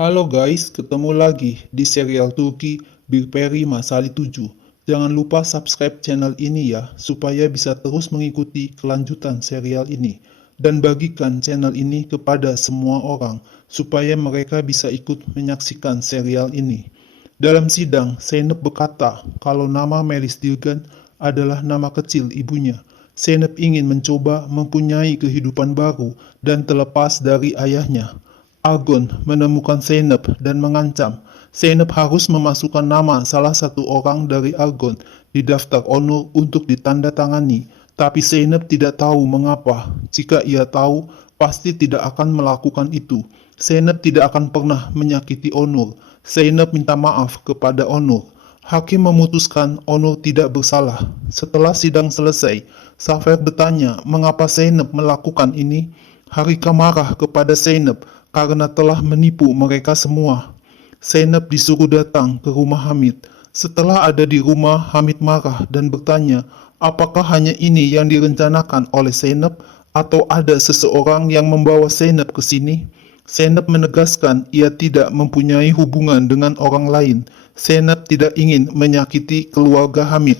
Halo guys, ketemu lagi di serial Turki Bir Peri Masali 7. Jangan lupa subscribe channel ini ya, supaya bisa terus mengikuti kelanjutan serial ini. Dan bagikan channel ini kepada semua orang, supaya mereka bisa ikut menyaksikan serial ini. Dalam sidang, Zeynep berkata kalau nama Melis Dirgan adalah nama kecil ibunya. Zeynep ingin mencoba mempunyai kehidupan baru dan terlepas dari ayahnya. Argon menemukan Zeynep dan mengancam Zeynep harus memasukkan nama salah satu orang dari Argon di daftar Onur untuk ditandatangani. Tapi Zeynep tidak tahu mengapa. Jika ia tahu, pasti tidak akan melakukan itu. Zeynep tidak akan pernah menyakiti Onur. Zeynep minta maaf kepada Onur. Hakim memutuskan Onur tidak bersalah. Setelah sidang selesai, Safer bertanya mengapa Zeynep melakukan ini. Harika marah kepada Zeynep karena telah menipu mereka semua. Zeynep disuruh datang ke rumah Hamid. Setelah ada di rumah, Hamid marah dan bertanya, apakah hanya ini yang direncanakan oleh Zeynep atau ada seseorang yang membawa Zeynep ke sini? Zeynep menegaskan ia tidak mempunyai hubungan dengan orang lain. Zeynep tidak ingin menyakiti keluarga Hamid.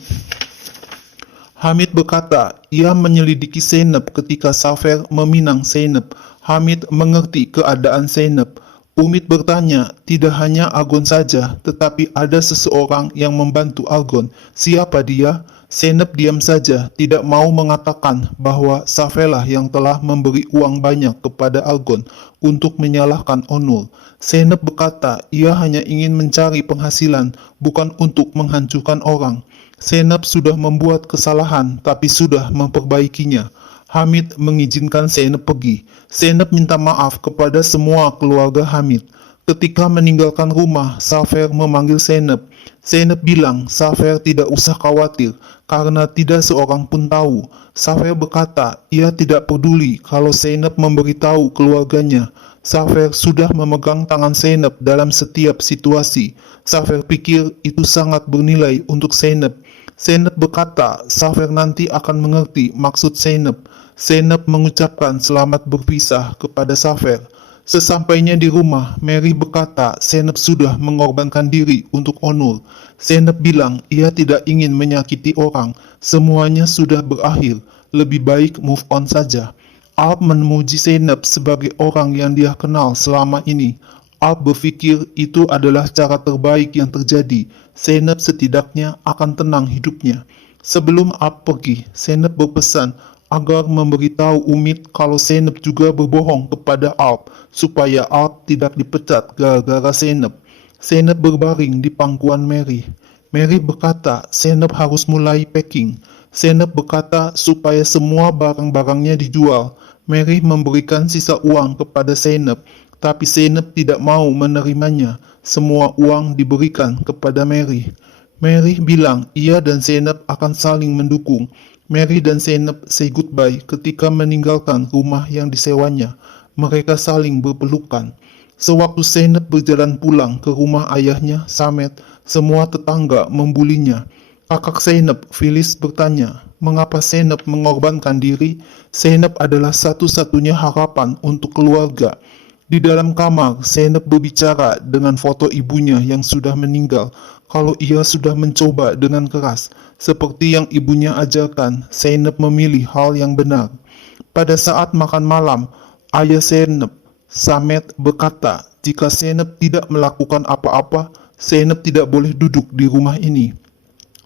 Hamid berkata, ia menyelidiki Zeynep ketika Safer meminang Zeynep. Hamid mengerti keadaan Zeynep. Umid bertanya, tidak hanya Argon saja, tetapi ada seseorang yang membantu Argon. Siapa dia? Zeynep diam saja, tidak mau mengatakan bahwa Saferlah yang telah memberi uang banyak kepada Argon untuk menyalahkan Onur. Zeynep berkata, ia hanya ingin mencari penghasilan, bukan untuk menghancurkan orang. Zeynep sudah membuat kesalahan, tapi sudah memperbaikinya. Hamid mengizinkan Zeynep pergi. Zeynep minta maaf kepada semua keluarga Hamid. Ketika meninggalkan rumah, Safer memanggil Zeynep. Zeynep bilang Safer tidak usah khawatir, karena tidak seorang pun tahu. Safer berkata, ia tidak peduli kalau Zeynep memberitahu keluarganya. Safer sudah memegang tangan Zeynep dalam setiap situasi. Safer pikir itu sangat bernilai untuk Zeynep. Zeynep berkata, Safer nanti akan mengerti maksud Zeynep. Zeynep mengucapkan selamat berpisah kepada Safer. Sesampainya di rumah, Mary berkata Zeynep sudah mengorbankan diri untuk Onur. Zeynep bilang ia tidak ingin menyakiti orang. Semuanya sudah berakhir. Lebih baik move on saja. Alp memuji Zeynep sebagai orang yang dia kenal selama ini. Alp berpikir itu adalah cara terbaik yang terjadi. Zeynep setidaknya akan tenang hidupnya. Sebelum Alp pergi, Zeynep berpesan agar memberitahu Umid kalau Zeynep juga berbohong kepada Alp, supaya Alp tidak dipecat gara-gara Zeynep. Zeynep berbaring di pangkuan Mary. Mary berkata Zeynep harus mulai packing. Zeynep berkata supaya semua barang-barangnya dijual. Mary memberikan sisa uang kepada Zeynep, tapi Zeynep tidak mau menerimanya. Semua uang diberikan kepada Mary. Mary bilang ia dan Zeynep akan saling mendukung. Mary dan Zeynep say goodbye ketika meninggalkan rumah yang disewanya. Mereka saling berpelukan. Sewaktu Zeynep berjalan pulang ke rumah ayahnya, Samet, semua tetangga membulinya. Kakak Zeynep, Phyllis, bertanya, mengapa Zeynep mengorbankan diri? Zeynep adalah satu-satunya harapan untuk keluarga. Di dalam kamar, Zeynep berbicara dengan foto ibunya yang sudah meninggal. Kalau ia sudah mencoba dengan keras, seperti yang ibunya ajarkan, Zeynep memilih hal yang benar. Pada saat makan malam, ayah Zeynep, Samet, berkata, jika Zeynep tidak melakukan apa-apa, Zeynep tidak boleh duduk di rumah ini.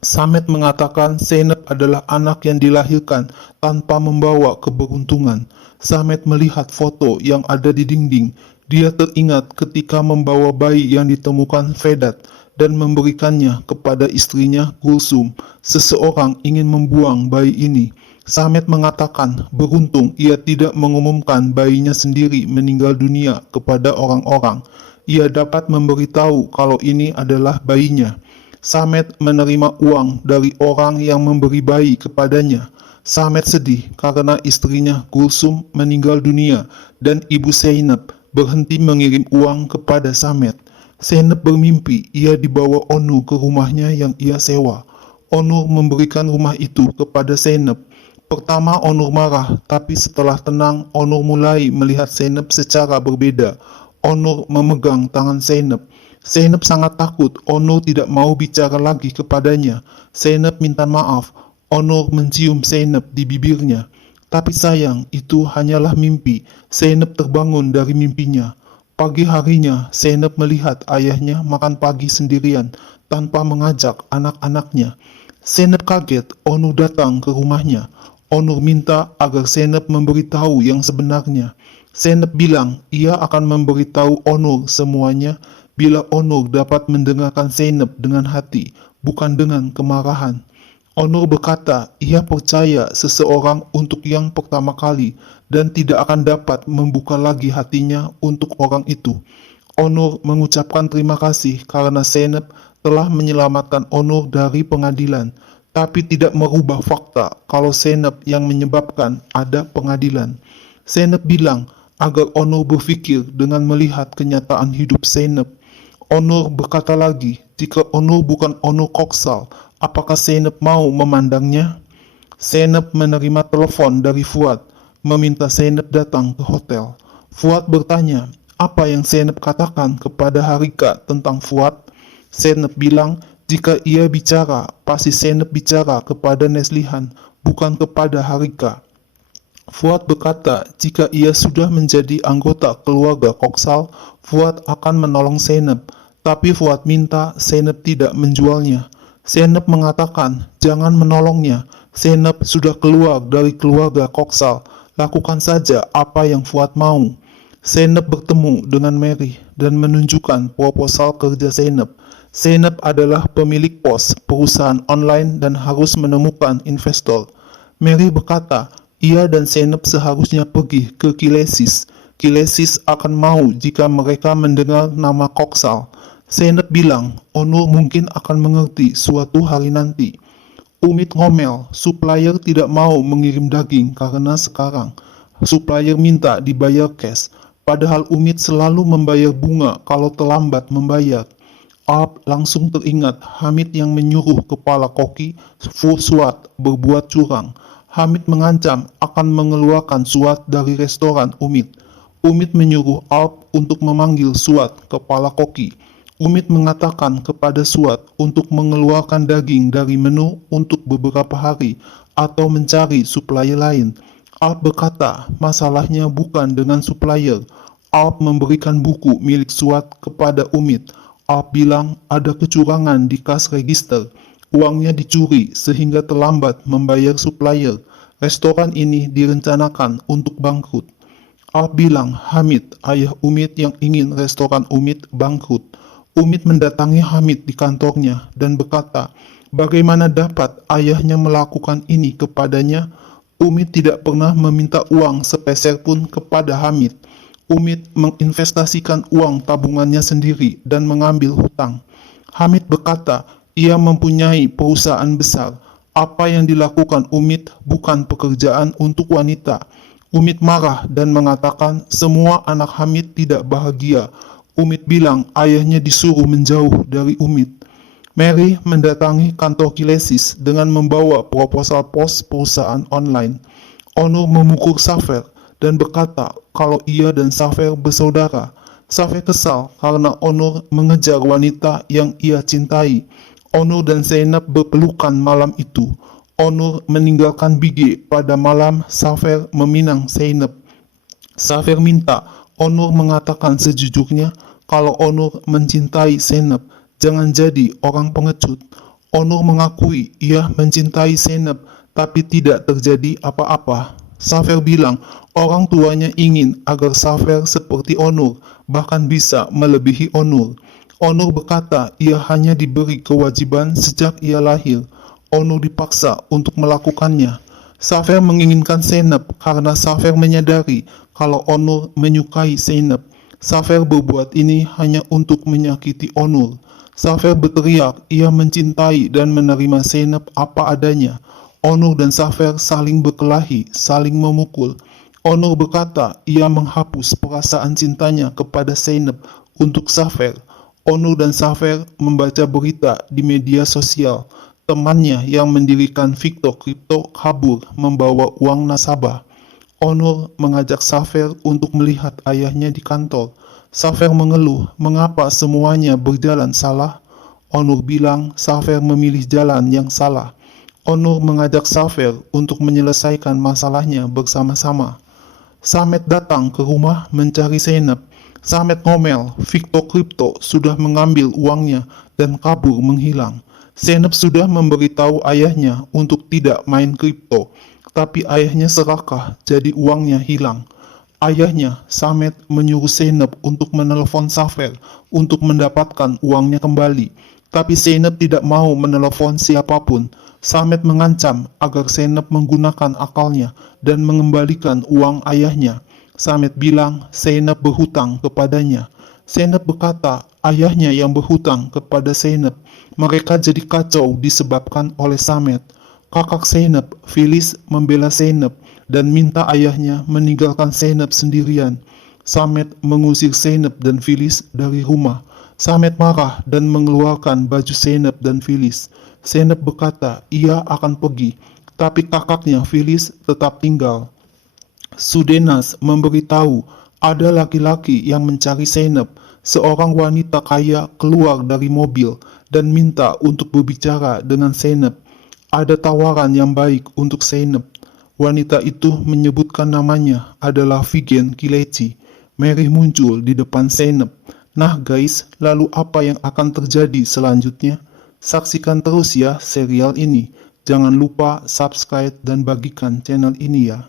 Samet mengatakan Zeynep adalah anak yang dilahirkan tanpa membawa keberuntungan. Samet melihat foto yang ada di dinding. Dia teringat ketika membawa bayi yang ditemukan Vedat dan memberikannya kepada istrinya Gulsum. Seseorang ingin membuang bayi ini. Samet mengatakan beruntung ia tidak mengumumkan bayinya sendiri meninggal dunia kepada orang-orang. Ia dapat memberitahu kalau ini adalah bayinya. Samet menerima uang dari orang yang memberi bayi kepadanya. Samet sedih karena istrinya Gulsum meninggal dunia dan ibu Zeynep berhenti mengirim uang kepada Samet. Zeynep bermimpi ia dibawa Onur ke rumahnya yang ia sewa. Onur memberikan rumah itu kepada Zeynep. Pertama Onur marah, tapi setelah tenang Onur mulai melihat Zeynep secara berbeda. Onur memegang tangan Zeynep. Zeynep sangat takut Onur tidak mau bicara lagi kepadanya. Zeynep minta maaf. Onur mencium Zeynep di bibirnya. Tapi sayang, itu hanyalah mimpi. Zeynep terbangun dari mimpinya. Pagi harinya, Zeynep melihat ayahnya makan pagi sendirian tanpa mengajak anak-anaknya. Zeynep kaget Onur datang ke rumahnya. Onur minta agar Zeynep memberitahu yang sebenarnya. Zeynep bilang ia akan memberitahu Onur semuanya bila Onur dapat mendengarkan Zeynep dengan hati, bukan dengan kemarahan. Onur berkata ia percaya seseorang untuk yang pertama kali dan tidak akan dapat membuka lagi hatinya untuk orang itu. Onur mengucapkan terima kasih karena Zeynep telah menyelamatkan Onur dari pengadilan, tapi tidak merubah fakta kalau Zeynep yang menyebabkan ada pengadilan. Zeynep bilang agar Onur berpikir dengan melihat kenyataan hidup Zeynep. Onur berkata lagi, jika Onur bukan Onur Koksal, apakah Zeynep mau memandangnya? Zeynep menerima telepon dari Fuad, meminta Zeynep datang ke hotel. Fuad bertanya, apa yang Zeynep katakan kepada Harika tentang Fuad? Zeynep bilang, jika ia bicara, pasti Zeynep bicara kepada Neslihan, bukan kepada Harika. Fuad berkata, jika ia sudah menjadi anggota keluarga Koksal, Fuad akan menolong Zeynep. Tapi Fuad minta Zeynep tidak menjualnya. Zeynep mengatakan, jangan menolongnya. Zeynep sudah keluar dari keluarga Koksal. Lakukan saja apa yang Fuad mau. Zeynep bertemu dengan Mary dan menunjukkan proposal kerja Zeynep. Zeynep adalah pemilik pos, perusahaan online dan harus menemukan investor. Mary berkata, ia dan Zeynep seharusnya pergi ke Kilesis. Kilesis akan mau jika mereka mendengar nama Koksal. Zeynep bilang, Onur mungkin akan mengerti suatu hari nanti. Umit ngomel, supplier tidak mau mengirim daging karena sekarang. Supplier minta dibayar cash, padahal Umit selalu membayar bunga kalau terlambat membayar. Alp langsung teringat Hamid yang menyuruh kepala koki Fuad berbuat curang. Hamid mengancam akan mengeluarkan Suat dari restoran Umit. Umit menyuruh Alp untuk memanggil Suat, kepala koki. Umit mengatakan kepada Suat untuk mengeluarkan daging dari menu untuk beberapa hari atau mencari supplier lain. Alp berkata masalahnya bukan dengan supplier. Alp memberikan buku milik Suat kepada Umit. Alp bilang ada kecurangan di kas register. Uangnya dicuri sehingga terlambat membayar supplier. Restoran ini direncanakan untuk bangkrut. Alp bilang Hamid, ayah Umit yang ingin restoran Umit bangkrut. Umit mendatangi Hamid di kantornya dan berkata, bagaimana dapat ayahnya melakukan ini kepadanya? Umit tidak pernah meminta uang sepeser pun kepada Hamid. Umit menginvestasikan uang tabungannya sendiri dan mengambil hutang. Hamid berkata, ia mempunyai perusahaan besar. Apa yang dilakukan Umit bukan pekerjaan untuk wanita. Umit marah dan mengatakan semua anak Hamid tidak bahagia. Umit bilang ayahnya disuruh menjauh dari Umit. Mary mendatangi kantor Kilesis dengan membawa proposal pos perusahaan online. Onur memukul Safer dan berkata kalau ia dan Safer bersaudara. Safer kesal karena Onur mengejar wanita yang ia cintai. Onur dan Zeynep berpelukan malam itu. Onur meninggalkan Bige pada malam Safer meminang Zeynep. Safer minta Onur mengatakan sejujurnya kalau Onur mencintai Zeynep. Jangan jadi orang pengecut. Onur mengakui ia mencintai Zeynep tapi tidak terjadi apa-apa. Safer bilang orang tuanya ingin agar Safer seperti Onur, bahkan bisa melebihi Onur. Onur berkata ia hanya diberi kewajiban sejak ia lahir. Onur dipaksa untuk melakukannya. Safer menginginkan Zeynep karena Safer menyadari kalau Onur menyukai Zeynep. Safer berbuat ini hanya untuk menyakiti Onur. Safer berteriak ia mencintai dan menerima Zeynep apa adanya. Onur dan Safer saling berkelahi, saling memukul. Onur berkata ia menghapus perasaan cintanya kepada Zeynep untuk Safer. Onur dan Safer membaca berita di media sosial. Temannya yang mendirikan Victor Crypto kabur membawa uang nasabah. Onur mengajak Safer untuk melihat ayahnya di kantor. Safer mengeluh, mengapa semuanya berjalan salah? Onur bilang Safer memilih jalan yang salah. Onur mengajak Safer untuk menyelesaikan masalahnya bersama-sama. Samet datang ke rumah mencari Zainab. Samet ngomel, Victor Crypto sudah mengambil uangnya dan kabur menghilang. Zainab sudah memberitahu ayahnya untuk tidak main kripto, tapi ayahnya serakah, jadi uangnya hilang. Ayahnya, Samet, menyuruh Zainab untuk menelepon Safer untuk mendapatkan uangnya kembali. Tapi Zainab tidak mau menelepon siapapun. Samet mengancam agar Zainab menggunakan akalnya dan mengembalikan uang ayahnya. Samet bilang Zainab berhutang kepadanya. Zainab berkata ayahnya yang berhutang kepada Zainab. Mereka jadi kacau disebabkan oleh Samet. Kakak Zainab, Filis, membela Zainab dan minta ayahnya meninggalkan Zainab sendirian. Samet mengusir Zainab dan Filis dari rumah. Samet marah dan mengeluarkan baju Zainab dan Filis. Zainab berkata ia akan pergi, tapi kakaknya Filis tetap tinggal. Sudenas memberitahu ada laki-laki yang mencari Zainab. Seorang wanita kaya keluar dari mobil dan minta untuk berbicara dengan Zainab. Ada tawaran yang baik untuk Zainab. Wanita itu menyebutkan namanya adalah Vigen Kileci. Mary muncul di depan Zainab. Nah guys, lalu apa yang akan terjadi selanjutnya? Saksikan terus ya serial ini. Jangan lupa subscribe dan bagikan channel ini ya.